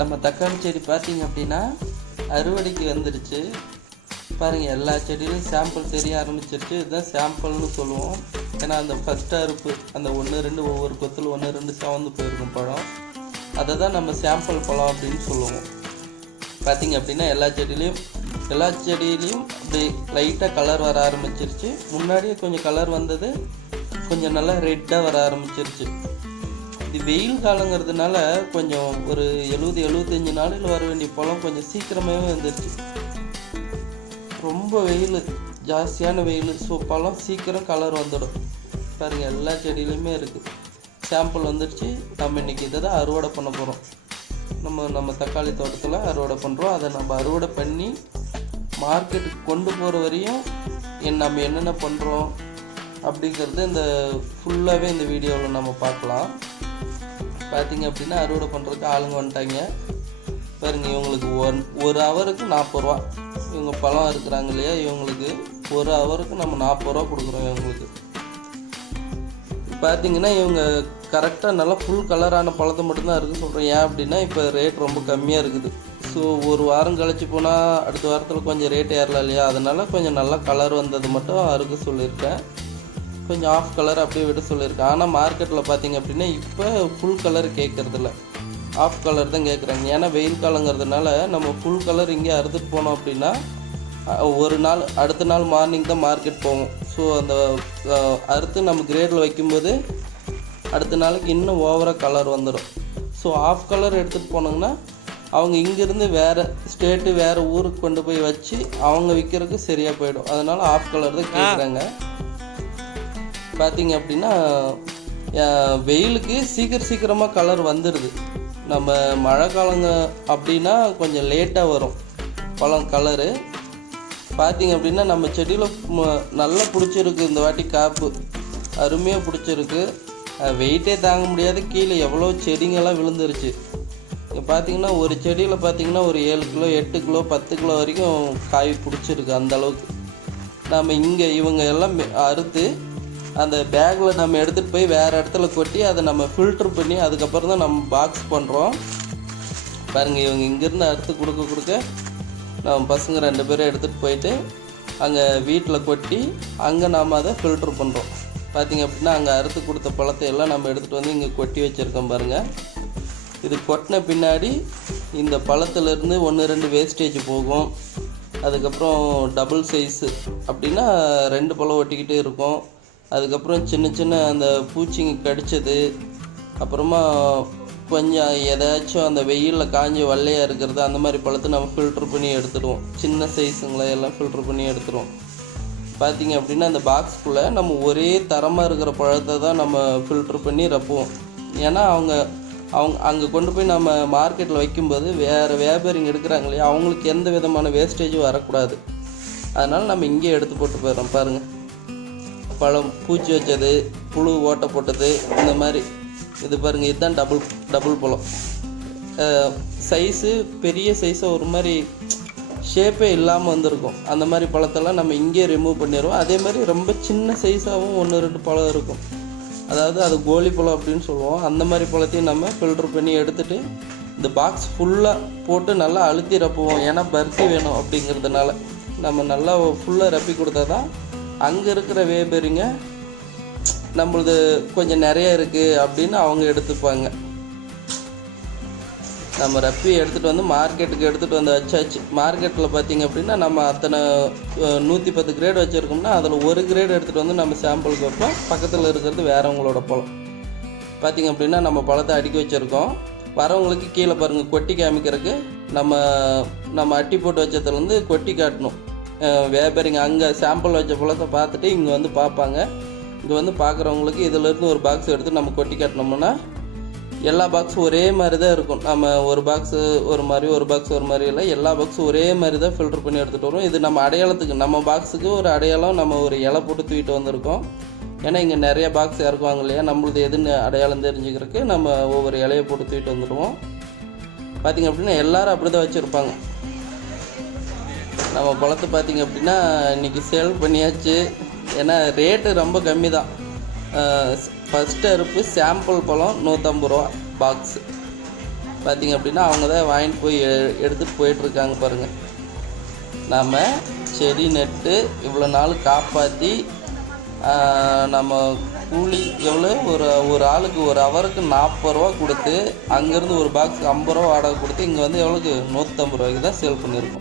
நம்ம தக்காளி செடி பார்த்தீங்க அப்படின்னா அறுவடைக்கு வந்துடுச்சு பாருங்கள். எல்லா செடியிலும் சாம்பிள் தெரிய ஆரம்பிச்சிருச்சு. இதுதான் சாம்பிள்னு சொல்லுவோம். ஏன்னா அந்த ஃபஸ்ட்டு அறுப்பு அந்த 1-2 ஒவ்வொரு கொத்தில் 1-2 சவந்து போயிருக்கும் பழம். அதை தான் நம்ம சாம்பிள் பழம் அப்படின்னு சொல்லுவோம். பார்த்திங்க அப்படின்னா எல்லா செடியிலையும் அப்படி லைட்டாக கலர் வர ஆரம்பிச்சிருச்சு. முன்னாடியே கொஞ்சம் கலர் வந்தது, கொஞ்சம் நல்லா ரெட்டாக வர ஆரம்பிச்சிருச்சு. இது வெயில் காலங்கிறதுனால கொஞ்சம் ஒரு 70-75 நாளில் வர வேண்டிய பழம் கொஞ்சம் சீக்கிரமாகவே வந்துடுச்சு. ரொம்ப வெயில், ஜாஸ்தியான வெயில், ஸோ பழம் சீக்கிரம் கலர் வந்துடும். பாருங்கள் எல்லா செடியிலையுமே இருக்குது. சாம்பிள் வந்துடுச்சு. நம்ம இன்றைக்கி இதை தான் அறுவடை பண்ண போகிறோம். நம்ம தக்காளி தோட்டத்தில் அறுவடை பண்ணுறோம். அதை நம்ம அறுவடை பண்ணி மார்க்கெட்டுக்கு கொண்டு போகிற வரையும் நம்ம என்னென்ன பண்ணுறோம் அப்படிங்கிறது இந்த ஃபுல்லாகவே இந்த வீடியோவில் நம்ம பார்க்கலாம். பார்த்திங்க அப்படின்னா அறுவடை பண்ணுறதுக்கு ஆளுங்க வந்துட்டாங்க பாருங்கள். இவங்களுக்கு ஒரு ஹவருக்கு 40 ரூபா. இவங்க பழம் இருக்கிறாங்க இல்லையா, இவங்களுக்கு ஒரு ஹவருக்கு நம்ம 40 ரூபா கொடுக்குறோம். இவங்களுக்கு பார்த்திங்கன்னா இவங்க கரெக்டாக நல்லா ஃபுல் கலரான பழத்தை மட்டும்தான் இருக்குது சொல்கிறேன். ஏன் அப்படின்னா இப்போ ரேட் ரொம்ப கம்மியாக இருக்குது. ஸோ ஒரு வாரம் கழிச்சு போனால் அடுத்த வாரத்தில் கொஞ்சம் ரேட் ஏறலாம் இல்லையா, அதனால் கொஞ்சம் நல்லா கலர் வந்தது மட்டும் அறுக்க சொல்லியிருக்கேன். கொஞ்சம் ஆஃப் கலர் அப்படியே விட சொல்லியிருக்கேன். ஆனால் மார்க்கெட்டில் பார்த்திங்க அப்படின்னா இப்போ ஃபுல் கலர் கேட்குறதில்ல, ஆஃப் கலர் தான் கேட்குறாங்க. ஏன்னா வெயில் காலங்கிறதுனால நம்ம ஃபுல் கலர் இங்கே அறுத்துட்டு போனோம் அப்படின்னா ஒரு நாள் அடுத்த நாள் மார்னிங் தான் மார்க்கெட் போவோம். ஸோ அந்த அறுத்து நம்ம கிரேடில் வைக்கும்போது அடுத்த நாளைக்கு இன்னும் ஓவராக கலர் வந்துடும். ஸோ ஆஃப் கலர் எடுத்துகிட்டு போனோங்கன்னா அவங்க இங்கேருந்து வேறு ஸ்டேட்டு வேறு ஊருக்கு கொண்டு போய் வச்சு அவங்க விற்கிறதுக்கு சரியாக போயிடும். அதனால் ஆஃப் கலர் தான் கேட்குறாங்க. பார்த்திங்க அப்படின்னா வெயிலுக்கு சீக்கிரமாக கலர் வந்துடுது. நம்ம மழை காலங்க அப்படின்னா கொஞ்சம் லேட்டாக வரும் பழம் கலரு. பார்த்திங்க அப்படின்னா நம்ம செடியில் நல்லா பிடிச்சிருக்கு. இந்த வாட்டி காப்பு அருமையாக பிடிச்சிருக்கு. வெயிட்டே தாங்க முடியாது. கீழே எவ்வளோ செடிங்கெல்லாம் விழுந்துருச்சு. இங்கே பார்த்திங்கன்னா ஒரு செடியில் பார்த்திங்கன்னா ஒரு 7 கிலோ 8 கிலோ 10 கிலோ வரைக்கும் காய் பிடிச்சிருக்கு. அந்தளவுக்கு நம்ம இங்கே இவங்க எல்லாம் அறுத்து அந்த பேக்கில் நம்ம எடுத்துகிட்டு போய் வேறு இடத்துல கொட்டி அதை நம்ம ஃபில்ட்ரு பண்ணி அதுக்கப்புறம் தான் நம்ம பாக்ஸ் பண்ணுறோம். பாருங்கள் இவங்க இங்கேருந்து அறுத்து கொடுக்க நம்ம பசங்க 2 பேரும் எடுத்துகிட்டு போயிட்டு அங்கே வீட்டில் கொட்டி அங்கே நாம் அதை ஃபில்ட்ரு பண்ணுறோம். பார்த்திங்க அப்படின்னா அங்கே அறுத்து கொடுத்த பழத்தை எல்லாம் நம்ம எடுத்துகிட்டு வந்து இங்கே கொட்டி வச்சுருக்கோம் பாருங்கள். இது கொட்டின பின்னாடி இந்த பழத்துலேருந்து 1-2 வேஸ்டேஜ் போகும். அதுக்கப்புறம் டபுள் சைஸு அப்படின்னா 2 பழம் ஒட்டிக்கிட்டே இருக்கும். அதுக்கப்புறம் சின்ன அந்த பூச்சிங்க கடித்தது, அப்புறமா கொஞ்சம் ஏதாச்சும் அந்த வெயிலில் காஞ்சி வெள்ளையாக இருக்கிறது, அந்த மாதிரி பழத்தை நம்ம ஃபில்ட்ரு பண்ணி எடுத்துடுவோம். சின்ன சைஸுங்களை எல்லாம் ஃபில்ட்ரு பண்ணி எடுத்துடுவோம். பார்த்திங்க அப்படின்னா அந்த பாக்ஸ்குள்ளே நம்ம ஒரே தரமாக இருக்கிற பழத்தை தான் நம்ம ஃபில்ட்ரு பண்ணி ரப்புவோம். ஏன்னா அவங்க அங்கே கொண்டு போய் நம்ம மார்க்கெட்டில் வைக்கும்போது வேறு வியாபாரிங்க எடுக்கிறாங்க இல்லையா, அவங்களுக்கு எந்த விதமான வேஸ்டேஜும் வரக்கூடாது. அதனால் நம்ம இங்கே எடுத்து போட்டு போயிடுறோம். பாருங்கள் பழம் பூச்சி வச்சது, புழு ஓட்டை போட்டது, இந்த மாதிரி இது பாருங்கள். இதுதான் டபுள் பழம். சைஸு பெரிய சைஸாக ஒரு மாதிரி ஷேப்பே இல்லாமல் வந்திருக்கும். அந்த மாதிரி பழத்தெல்லாம் நம்ம இங்கே ரிமூவ் பண்ணிடுவோம். அதே மாதிரி ரொம்ப சின்ன சைஸாகவும் 1-2 பழம் இருக்கும். அதாவது அது கோலி பழம் அப்படின்னு சொல்லுவோம். அந்த மாதிரி பழத்தையும் நம்ம ஃபில்ட்ரு பண்ணி எடுத்துகிட்டு இந்த பாக்ஸ் ஃபுல்லாக போட்டு நல்லா அழுத்தி ரப்புவோம். ஏன்னா பருத்தி வேணும் அப்படிங்கிறதுனால நம்ம நல்லா ஃபுல்லாக ரப்பி கொடுத்தா தான் அங்கே இருக்கிற வியாபாரிங்க நம்மளது கொஞ்சம் நிறைய இருக்குது அப்படின்னு அவங்க எடுத்துப்பாங்க. நம்ம ரப்பி எடுத்துகிட்டு வந்து மார்க்கெட்டுக்கு எடுத்துகிட்டு வந்து வச்சாச்சு. மார்க்கெட்டில் பார்த்திங்க அப்படின்னா நம்ம அத்தனை 110 கிரேட் வச்சுருக்கோம்னா அதில் ஒரு கிரேட் எடுத்துகிட்டு வந்து நம்ம சாம்பிளுக்கு வைப்போம். பக்கத்தில் இருக்கிறது வேறவங்களோட பழம். பார்த்திங்க அப்படின்னா நம்ம பழத்தை அடுக்கி வச்சுருக்கோம். வரவங்களுக்கு கீழே பாருங்கள் கொட்டி காமிக்கிறதுக்கு நம்ம அட்டி போட்டு வச்சதுலேருந்து கொட்டி காட்டணும். வியாபாரிங்க அங்கே சாம்பிள் வச்ச பழத்தை பார்த்துட்டு இங்கே வந்து பார்ப்பாங்க. இங்கே வந்து பார்க்குறவங்களுக்கு இதிலேருந்து ஒரு பாக்ஸ் எடுத்து நம்ம கொட்டி காட்டினோம்னா எல்லா பாக்ஸும் ஒரே மாதிரி தான் இருக்கும். நம்ம ஒரு பாக்ஸு ஒரு மாதிரி இல்லை, எல்லா பாக்ஸும் ஒரே மாதிரி தான் ஃபில்ட்ரு பண்ணி எடுத்துகிட்டு வரும். இது நம்ம அடையாளத்துக்கு, நம்ம பாக்ஸுக்கு ஒரு அடையாளம், நம்ம ஒரு இலை போட்டு தூக்கிட்டு வந்திருக்கோம். ஏன்னா இங்கே நிறைய பாக்ஸ் இறக்குவாங்க இல்லையா, நம்மளது எதுன்னு அடையாளம் தெரிஞ்சுக்கிறதுக்கு நம்ம ஒவ்வொரு இலையை போட்டு தூக்கிட்டு வந்துடுவோம். பார்த்திங்க அப்படின்னா எல்லோரும் அப்படி தான் வச்சுருப்பாங்க. நம்ம பழத்தை பார்த்திங்க அப்படின்னா இன்றைக்கி சேல் பண்ணியாச்சு. ஏன்னா ரேட்டு ரொம்ப கம்மி தான். ஃபஸ்ட்டு அறுப்பு சாம்பிள் பழம் 150 ரூபா பாக்ஸு. பார்த்திங்க அப்படின்னா அவங்க தான் வாங்கிட்டு போய் எடுத்துகிட்டு போயிட்டுருக்காங்க பாருங்கள். நம்ம செடி நட்டு இவ்வளோ நாள் காப்பாற்றி நம்ம கூலி எவ்வளோ ஒரு ஆளுக்கு ஒரு ஹவருக்கு 40 ரூபா கொடுத்து அங்கேருந்து ஒரு பாக்ஸ் 50 ரூபா வாடகை கொடுத்து இங்கே வந்து எவ்வளோக்கு 150 ரூபாய்க்கு தான் சேல் பண்ணியிருக்கோம்.